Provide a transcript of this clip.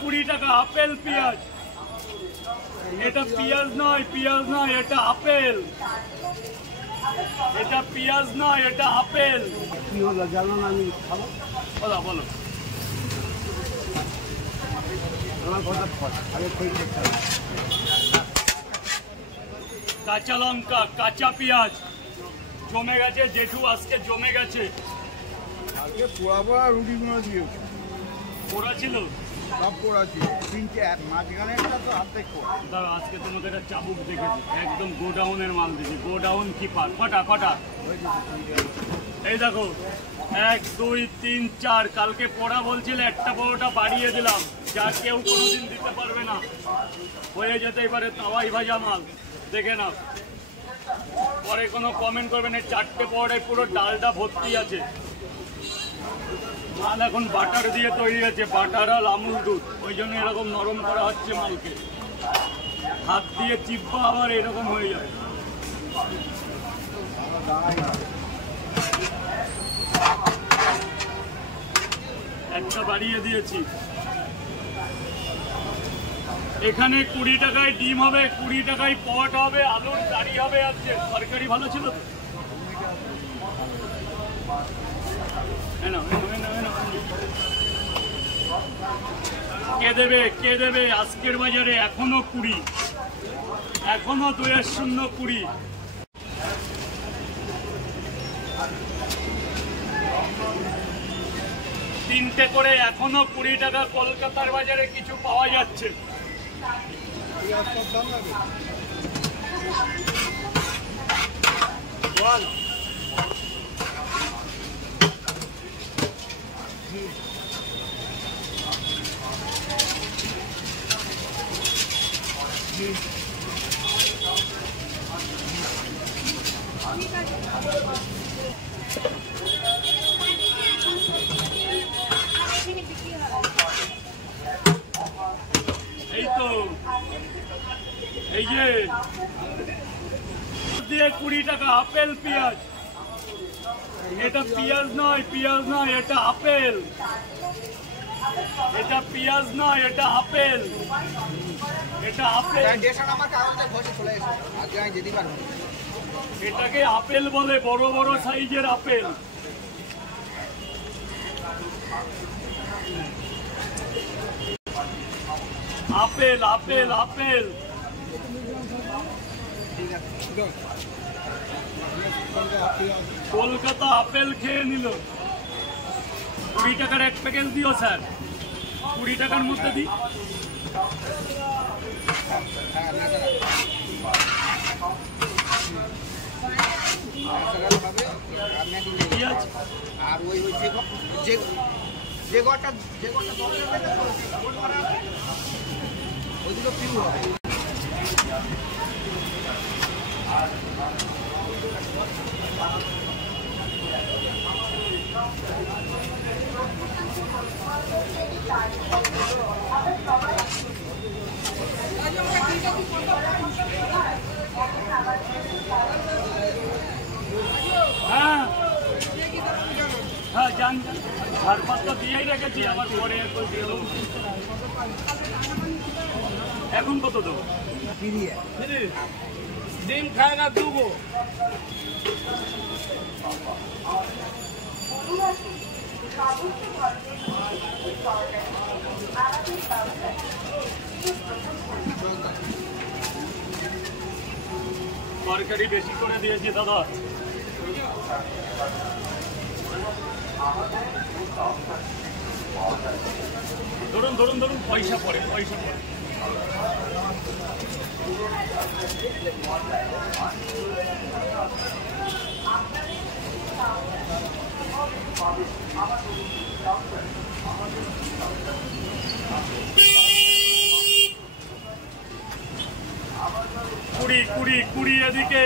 20 টাকা আপেল পেঁয়াজ। এটা পেঁয়াজ নয়, পেঁয়াজ নয়, এটা আপেল। এটা পেঁয়াজ নয়, এটা আপেল। কি হলো জানো না, আমি খাবো। বলো বলো। আমার কথা আগে ঠিক করতে হবে। কাঁচা লঙ্কা, কাঁচা পেঁয়াজ জমে গেছে জেঠু, আজকে জমে গেছে। আগে পোড়া পোড়া রুটিগুলো দিয়েছে, পোড়া ছিল, সব পোড়া ছিল। তিনটে এক মাঝখানে একটা তো অর্ধেক পোড়া। দাঁড়া, আজকে তোমাদের একটা চাবুক দেখেছি, একদম গোডাউনের মাল দিয়েছি। গোডাউন কিপার কটা কটা এই দেখো, 1 2 3 4। কালকে পোড়া বলছিল, একটা পরোটা বাড়িয়ে দিলাম, যা কেউ কোনোদিন দিতে পারবে না। হয়ে যেতেই পারে তাওয়াই ভাজা মাল, দেখে নাও। পরে কোনো কমেন্ট করবেন। এই 4টে পরোটায় পুরো ডালটা ভর্তি আছে। মাল এখন বাটার দিয়ে তৈরি আছে, বাটার আর আমুল দুধ, ওই জন্য এরকম নরম করা হচ্ছে মালকে। হাত দিয়ে চিপবা আবার এরকম হয়ে যায়। একটা বাড়িয়ে দিয়েছি। এখানে 20 টাকায় ডিম হবে, 20 টাকায় পট হবে, আলুর কারি হবে। আজকে তরকারি ভালো ছিল তো। কে দেবে, কে দেবে? আজকের বাজারে এখনো 20, এখনো 2-0-20। তিনটে করে এখনো 20 টাকা। কলকাতার বাজারে কিছু পাওয়া যাচ্ছে। এই তো, এই যে দিয়ে 20 টাকা আপেল পেঁয়াজ। এটা পেঁয়াজ নয়, পেঁয়াজ নয়, এটা আপেল। এটা পেঁয়াজ নয়, এটা আপেল। এটা আপেল। এটাকে আপেল বলে, বড় বড় সাইজের apple. Apple apple apple. Kolkata apple খেয়ে নিল। 20 টাকার এক প্যাকেজ দিও স্যার, 20 টাকার মধ্যে দিই। আর ওই যে ঘরটা ওইগুলো পিউ হবে। হ্যাঁ হ্যাঁ, জান ঝাড়পাত তো দিয়েই রেখেছি, আমার পরে এখন কত দেবো? ডিম খায় না দুগো। তরকারি বেশি করে দিয়েছি দাদা। ধরুন ধরুন ধরুন, পয়সা পড়ে, পয়সা পড়ে। কুড়ি কুড়ি কুড়ি এদিকে।